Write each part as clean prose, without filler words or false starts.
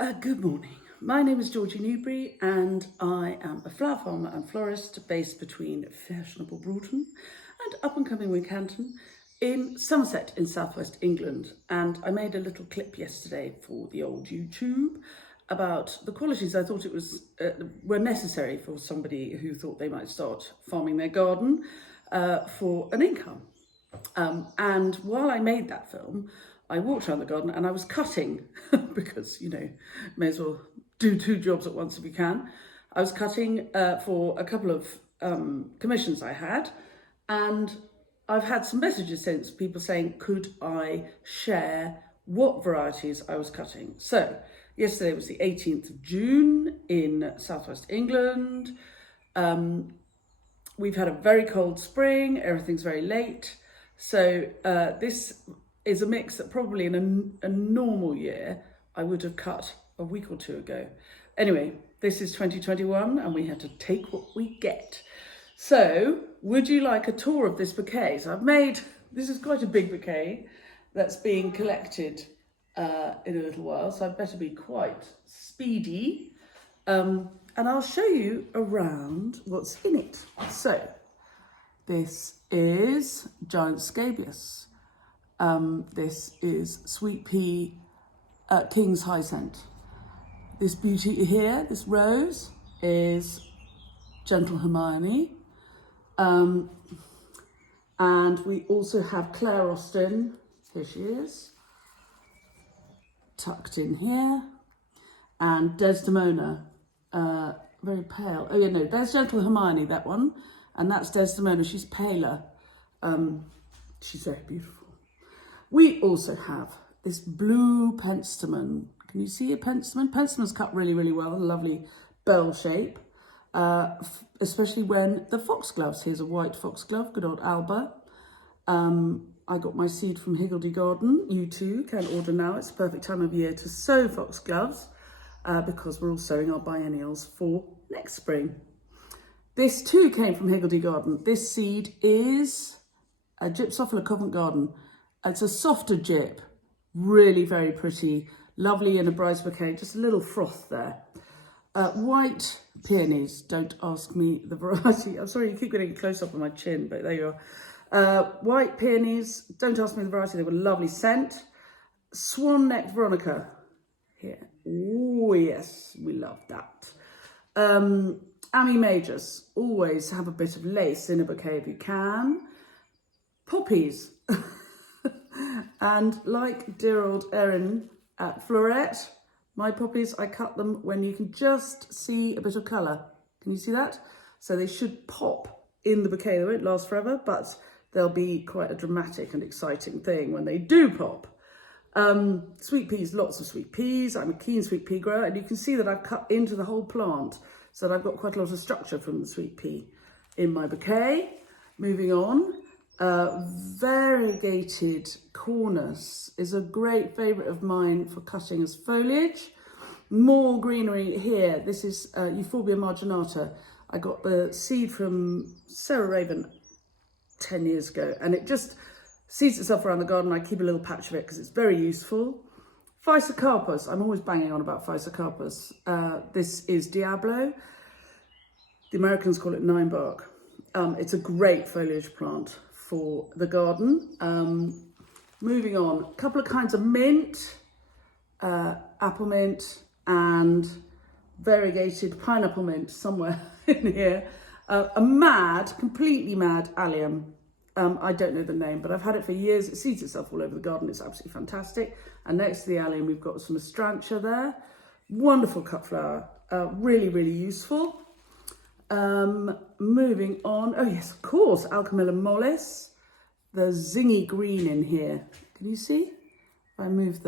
Good morning. My name is Georgie Newbery and I am a flower farmer and florist based between fashionable Broughton and up-and-coming Wincanton in Somerset in southwest England. And I made a little clip yesterday for the old YouTube about the qualities I thought were necessary for somebody who thought they might start farming their garden for an income. And while I made that film, I walked around the garden and I was cutting because, may as well do two jobs at once if you can. I was cutting for a couple of commissions I had, and I've had some messages since, people saying, could I share what varieties I was cutting? So yesterday was the 18th of June in southwest England. We've had a very cold spring, everything's very late. So this is a mix that probably in a normal year, I would have cut a week or two ago. Anyway, this is 2021 and we had to take what we get. So would you like a tour of this bouquet? So this is quite a big bouquet that's being collected in a little while. So I'd better be quite speedy. And I'll show you around what's in it. So this is giant scabious. This is sweet pea King's Hyacinth. This beauty here, this rose, is gentle Hermione. And we also have Claire Austin, here she is, tucked in here. And Desdemona, very pale. Oh yeah, no, there's gentle Hermione, that one. And that's Desdemona, she's paler. She's very beautiful. We also have this blue penstemon. Can you see a penstemon? Penstemon's cut really, really well, a lovely bell shape, especially when the foxgloves. Here's a white foxglove, good old Alba. I got my seed from Higgledy Garden. You too can order now. It's the perfect time of year to sow foxgloves because we're all sowing our biennials for next spring. This too came from Higgledy Garden. This seed is a Gypsophila Covent Garden. It's a softer gyp, really very pretty, lovely in a bride's bouquet, just a little froth there. White peonies, don't ask me the variety. I'm sorry, you keep getting close up on my chin, but there you are. White peonies, don't ask me the variety, they were lovely scent. Swan-necked Veronica, here. Oh yes, we love that. Ami majors, always have a bit of lace in a bouquet if you can. Poppies. And like dear old Erin at Florist, my poppies, I cut them when you can just see a bit of colour. Can you see that? So they should pop in the bouquet. They won't last forever, but they'll be quite a dramatic and exciting thing when they do pop. Sweet peas, lots of sweet peas. I'm a keen sweet pea grower, and you can see that I've cut into the whole plant so that I've got quite a lot of structure from the sweet pea in my bouquet. Moving on. Variegated cornus is a great favourite of mine for cutting as foliage. More greenery here. This is Euphorbia marginata. I got the seed from Sarah Raven 10 years ago, and it just seeds itself around the garden. I keep a little patch of it because it's very useful. Physocarpus. I'm always banging on about Physocarpus. This is Diablo. The Americans call it ninebark. It's a great foliage plant for the garden. Moving on, a couple of kinds of mint, apple mint and variegated pineapple mint somewhere in here. A completely mad allium. I don't know the name, but I've had it for years. It seeds itself all over the garden. It's absolutely fantastic. And next to the allium, we've got some astrantia there. Wonderful cut flower, really, really useful. Moving on, oh yes, of course, Alchemilla mollis. The zingy green in here. Can you see? If I move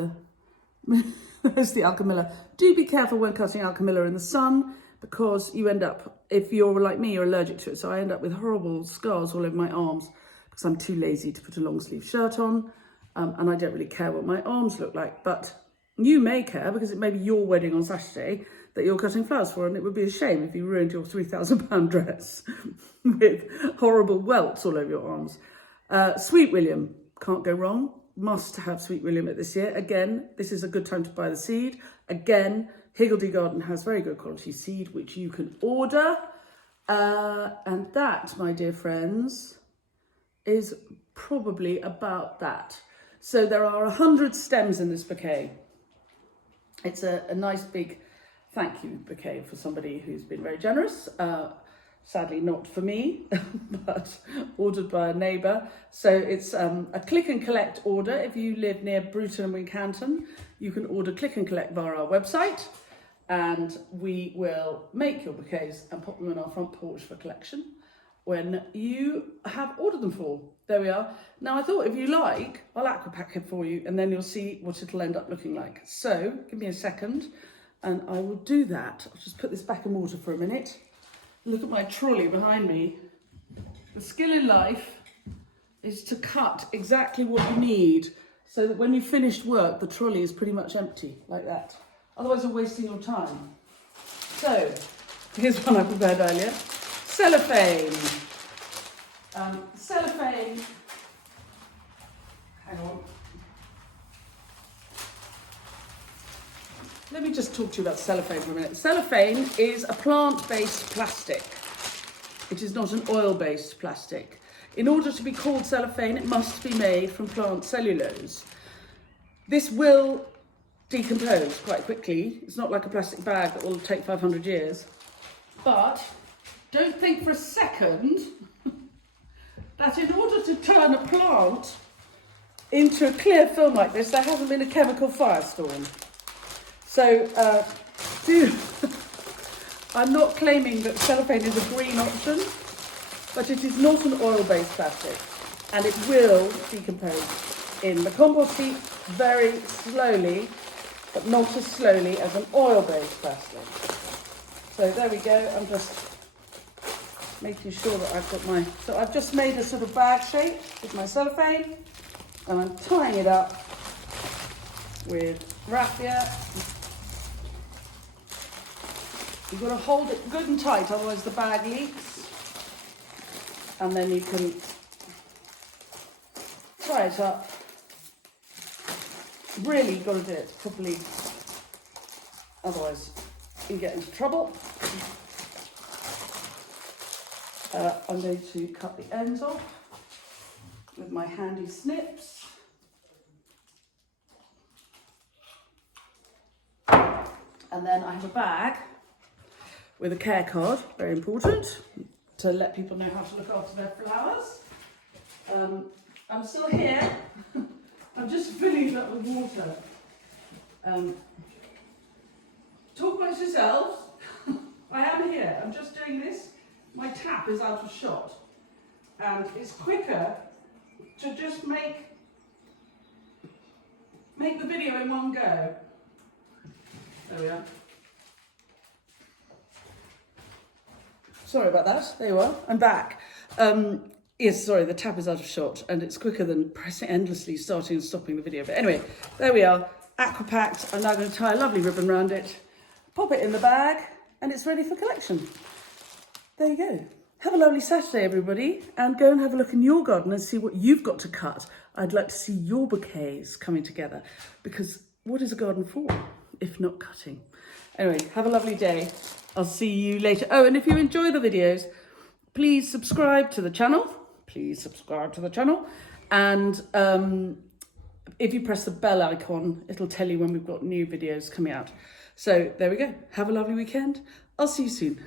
there's the Alchemilla. Do be careful when cutting Alchemilla in the sun because you end up, if you're like me, you're allergic to it. So I end up with horrible scars all over my arms because I'm too lazy to put a long sleeve shirt on. And I don't really care what my arms look like, but you may care because it may be your wedding on Saturday that you're cutting flowers for, and it would be a shame if you ruined your £3,000 dress with horrible welts all over your arms. Sweet William, can't go wrong. must have Sweet William at this year. Again, this is a good time to buy the seed. Again, Higgledy Garden has very good quality seed, which you can order. And that, my dear friends, is probably about that. So there are 100 stems in this bouquet. It's a nice big thank you bouquet for somebody who's been very generous. Sadly not for me, but ordered by a neighbour. So it's a click and collect order. If you live near Bruton and Wincanton, you can order click and collect via our website, and we will make your bouquets and pop them in our front porch for collection when you have ordered them for. There we are. Now I thought if you like, I'll aqua pack it for you and then you'll see what it'll end up looking like. So give me a second and I will do that. I'll just put this back in water for a minute. Look at my trolley behind me. The skill in life is to cut exactly what you need so that when you've finished work, the trolley is pretty much empty, like that. Otherwise you're wasting your time. So, here's one I prepared earlier. Cellophane. Cellophane. Hang on. Let me just talk to you about cellophane for a minute. Cellophane is a plant-based plastic. It is not an oil-based plastic. In order to be called cellophane, it must be made from plant cellulose. This will decompose quite quickly. It's not like a plastic bag that will take 500 years. But don't think for a second that in order to turn a plant into a clear film like this, there hasn't been a chemical firestorm. So, I'm not claiming that cellophane is a green option, but it is not an oil-based plastic, and it will decompose in the compost heap very slowly, but not as slowly as an oil-based plastic. So there we go. I'm just making sure that I've got my... So I've just made a sort of bag shape with my cellophane, and I'm tying it up with raffia. You've got to hold it good and tight, otherwise the bag leaks. And then you can tie it up. Really, you've got to do it properly, otherwise you get into trouble. I'm going to cut the ends off with my handy snips. And then I have a bag with a care card, very important, to let people know how to look after their flowers. I'm still here. I'm just filling it up with water. Talk amongst yourselves. I am here. I'm just doing this. My tap is out of shot. And it's quicker to just make the video in one go. There we are. Sorry about that. There you are. I'm back. Yes, sorry, the tap is out of shot and it's quicker than pressing endlessly, starting and stopping the video. But anyway, there we are. Aqua packed. I'm now going to tie a lovely ribbon around it, pop it in the bag, and it's ready for collection. There you go. Have a lovely Saturday, everybody, and go and have a look in your garden and see what you've got to cut. I'd like to see your bouquets coming together, because what is a garden for if not cutting? Anyway, have a lovely day. I'll see you later. Oh, and if you enjoy the videos, please subscribe to the channel. And if you press the bell icon, it'll tell you when we've got new videos coming out. So there we go. Have a lovely weekend. I'll see you soon.